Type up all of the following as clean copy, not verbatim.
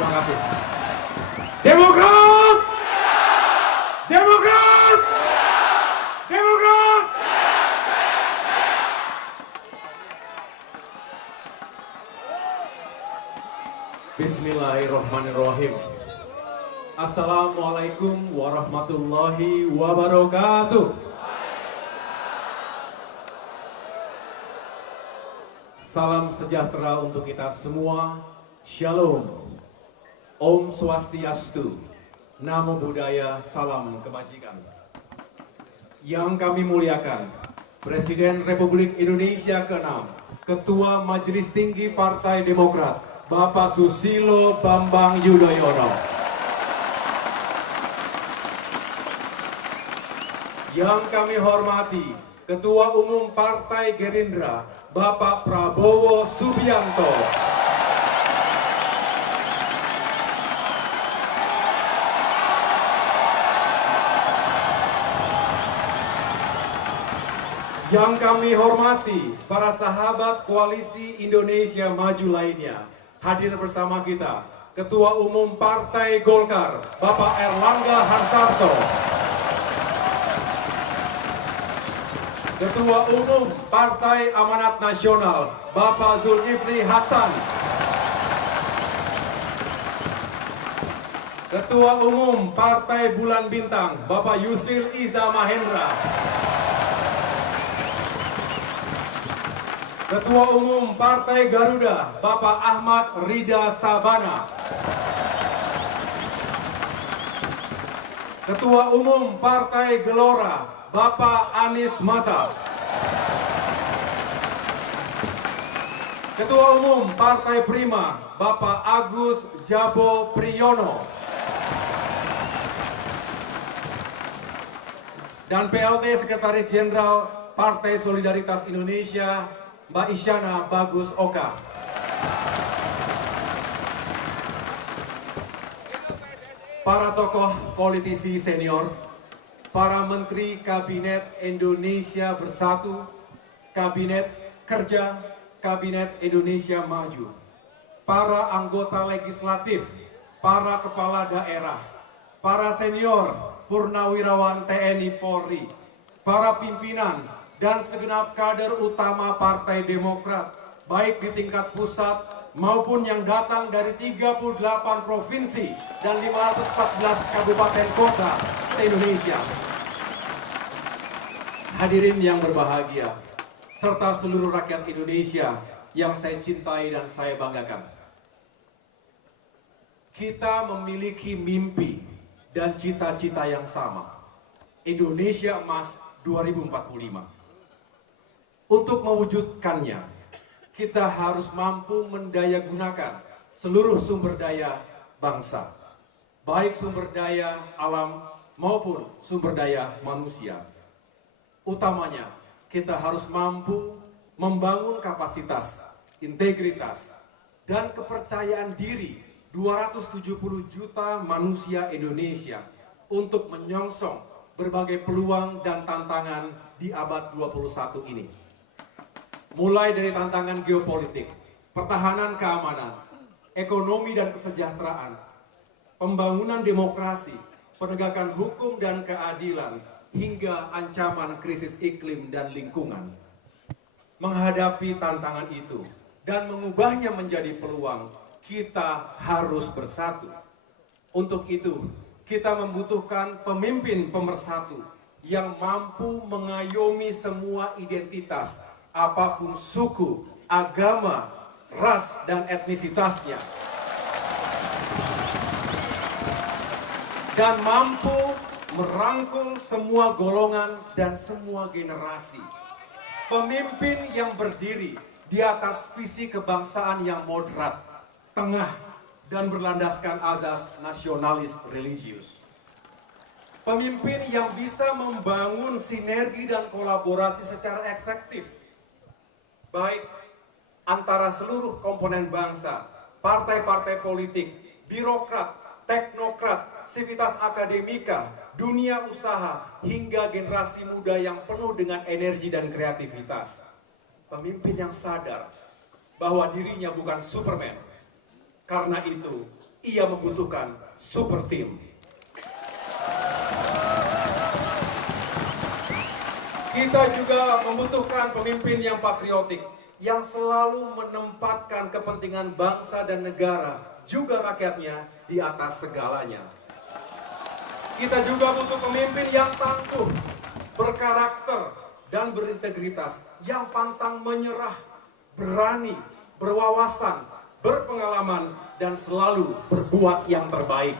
Terima kasih. Demokrat! Demokrat! Demokrat! Bismillahirrahmanirrahim. Assalamualaikum warahmatullahi wabarakatuh. Salam sejahtera untuk kita semua. Shalom. Om Swastiastu. Namo Buddhaya, salam kebajikan. Yang kami muliakan, Presiden Republik Indonesia ke-6, Ketua Majelis Tinggi Partai Demokrat, Bapak Susilo Bambang Yudhoyono. Yang kami hormati, Ketua Umum Partai Gerindra, Bapak Prabowo Subianto. Yang kami hormati, para sahabat Koalisi Indonesia Maju lainnya. Hadir bersama kita, Ketua Umum Partai Golkar, Bapak Erlangga Hartarto. Ketua Umum Partai Amanat Nasional, Bapak Zulkifli Hasan. Ketua Umum Partai Bulan Bintang, Bapak Yusril Iza Mahendra. Ketua Umum Partai Garuda, Bapak Ahmad Rida Sabana. Ketua Umum Partai Gelora, Bapak Anies Mata. Ketua Umum Partai Prima, Bapak Agus Jabo Priyono. Dan PLT Sekretaris Jenderal Partai Solidaritas Indonesia, Mbak Isyana Bagus Oka. Para tokoh politisi senior, para Menteri Kabinet Indonesia Bersatu, Kabinet Kerja, Kabinet Indonesia Maju, para anggota legislatif, para kepala daerah, para senior purnawirawan TNI Polri, para pimpinan dan segenap kader utama Partai Demokrat, baik di tingkat pusat maupun yang datang dari 38 provinsi dan 514 kabupaten kota se-Indonesia. Hadirin yang berbahagia, serta seluruh rakyat Indonesia yang saya cintai dan saya banggakan. Kita memiliki mimpi dan cita-cita yang sama. Indonesia Emas 2045. Untuk mewujudkannya, kita harus mampu mendayagunakan seluruh sumber daya bangsa, baik sumber daya alam maupun sumber daya manusia. Utamanya, kita harus mampu membangun kapasitas, integritas, dan kepercayaan diri 270 juta manusia Indonesia untuk menyongsong berbagai peluang dan tantangan di abad 21 ini. Mulai dari tantangan geopolitik, pertahanan keamanan, ekonomi dan kesejahteraan, pembangunan demokrasi, penegakan hukum dan keadilan, hingga ancaman krisis iklim dan lingkungan. Menghadapi tantangan itu dan mengubahnya menjadi peluang, kita harus bersatu. Untuk itu, kita membutuhkan pemimpin pemersatu yang mampu mengayomi semua identitas, apapun suku, agama, ras, dan etnisitasnya. Dan mampu merangkul semua golongan dan semua generasi. Pemimpin yang berdiri di atas visi kebangsaan yang moderat, tengah, dan berlandaskan azas nasionalis religius. Pemimpin yang bisa membangun sinergi dan kolaborasi secara efektif, baik antara seluruh komponen bangsa, partai-partai politik, birokrat, teknokrat, sivitas akademika, dunia usaha, hingga generasi muda yang penuh dengan energi dan kreativitas. Pemimpin yang sadar bahwa dirinya bukan Superman. Karena itu, ia membutuhkan super team. Kita juga membutuhkan pemimpin yang patriotik, yang selalu menempatkan kepentingan bangsa dan negara, juga rakyatnya, di atas segalanya. Kita juga butuh pemimpin yang tangguh, berkarakter, dan berintegritas, yang pantang menyerah, berani, berwawasan, berpengalaman, dan selalu berbuat yang terbaik.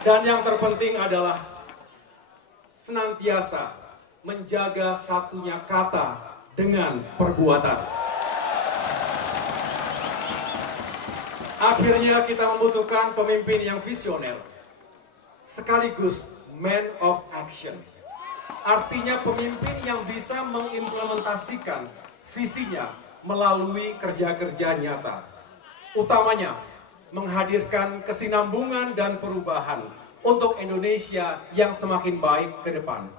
Dan yang terpenting adalah senantiasa menjaga satunya kata dengan perbuatan. Akhirnya kita membutuhkan pemimpin yang visioner, sekaligus man of action. Artinya pemimpin yang bisa mengimplementasikan visinya melalui kerja-kerja nyata. Utamanya, menghadirkan kesinambungan dan perubahan untuk Indonesia yang semakin baik ke depan.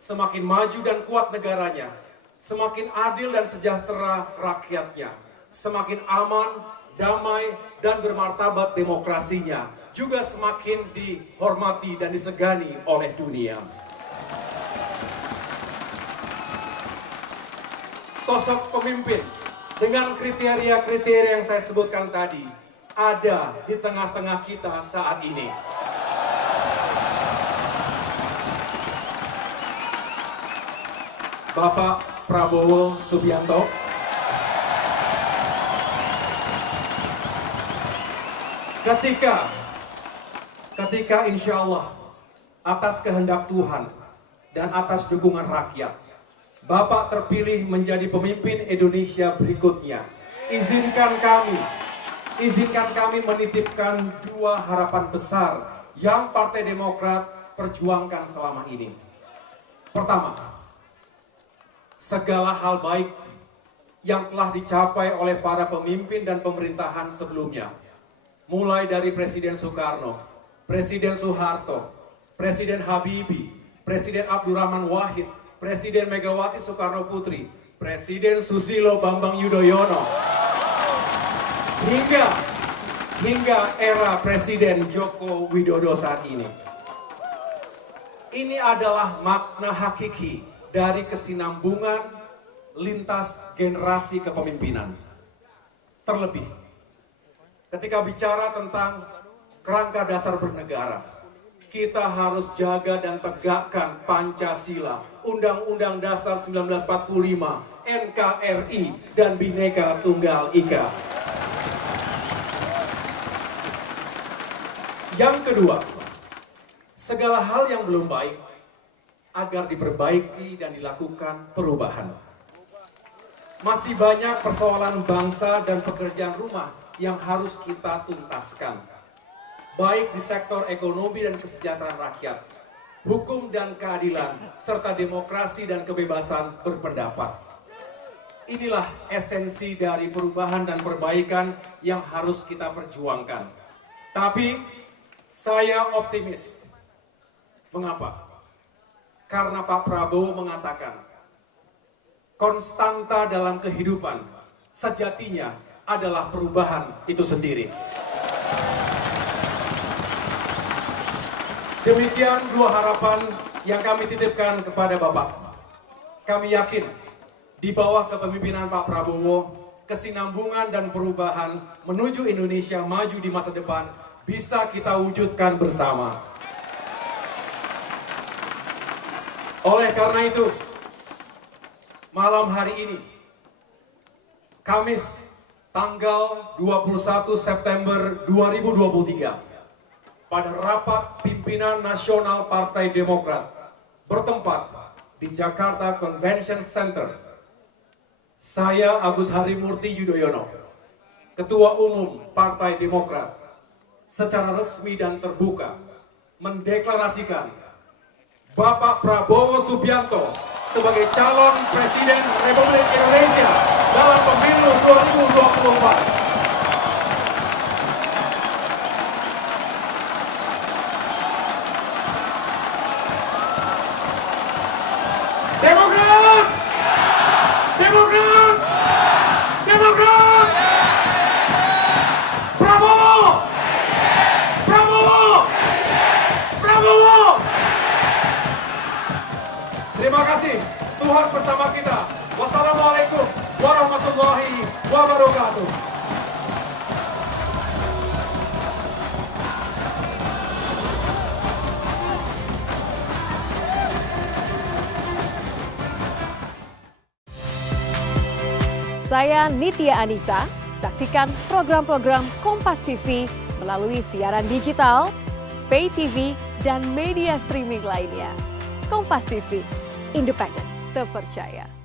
Semakin maju dan kuat negaranya, semakin adil dan sejahtera rakyatnya, semakin aman, damai, dan bermartabat demokrasinya, juga semakin dihormati dan disegani oleh dunia. Sosok pemimpin dengan kriteria-kriteria yang saya sebutkan tadi ada di tengah-tengah kita saat ini. Bapak Prabowo Subianto, ketika insya Allah atas kehendak Tuhan dan atas dukungan rakyat, Bapak terpilih menjadi pemimpin Indonesia berikutnya. Izinkan kami menitipkan dua harapan besar yang Partai Demokrat perjuangkan selama ini. Pertama, segala hal baik yang telah dicapai oleh para pemimpin dan pemerintahan sebelumnya, mulai dari Presiden Soekarno, Presiden Soeharto, Presiden Habibie, Presiden Abdurrahman Wahid, Presiden Megawati Soekarno Putri, Presiden Susilo Bambang Yudhoyono, hingga era Presiden Joko Widodo saat ini. Ini adalah makna hakiki dari kesinambungan lintas generasi kepemimpinan. Terlebih, ketika bicara tentang kerangka dasar bernegara, kita harus jaga dan tegakkan Pancasila, Undang-Undang Dasar 1945, NKRI, dan Bhinneka Tunggal Ika. Yang kedua, segala hal yang belum baik agar diperbaiki dan dilakukan perubahan. Masih banyak persoalan bangsa dan pekerjaan rumah yang harus kita tuntaskan, baik di sektor ekonomi dan kesejahteraan rakyat, hukum dan keadilan, serta demokrasi dan kebebasan berpendapat. Inilah esensi dari perubahan dan perbaikan yang harus kita perjuangkan. Tapi saya optimis. Mengapa? Karena Pak Prabowo mengatakan, konstanta dalam kehidupan sejatinya adalah perubahan itu sendiri. Demikian dua harapan yang kami titipkan kepada Bapak. Kami yakin di bawah kepemimpinan Pak Prabowo, kesinambungan dan perubahan menuju Indonesia maju di masa depan bisa kita wujudkan bersama. Oleh karena itu, malam hari ini, Kamis tanggal 21 September 2023, pada rapat pimpinan nasional Partai Demokrat bertempat di Jakarta Convention Center, saya Agus Harimurti Yudhoyono, Ketua Umum Partai Demokrat, secara resmi dan terbuka mendeklarasikan Bapak Prabowo Subianto sebagai calon Presiden Republik Indonesia dalam pemilu 2024. Demokrat! Demokrat! Demokrat! bersama kita. Wassalamualaikum warahmatullahi wabarakatuh. Saya Nitya Anissa, saksikan program-program Kompas TV melalui siaran digital, pay TV, dan media streaming lainnya. Kompas TV, independen, terpercaya.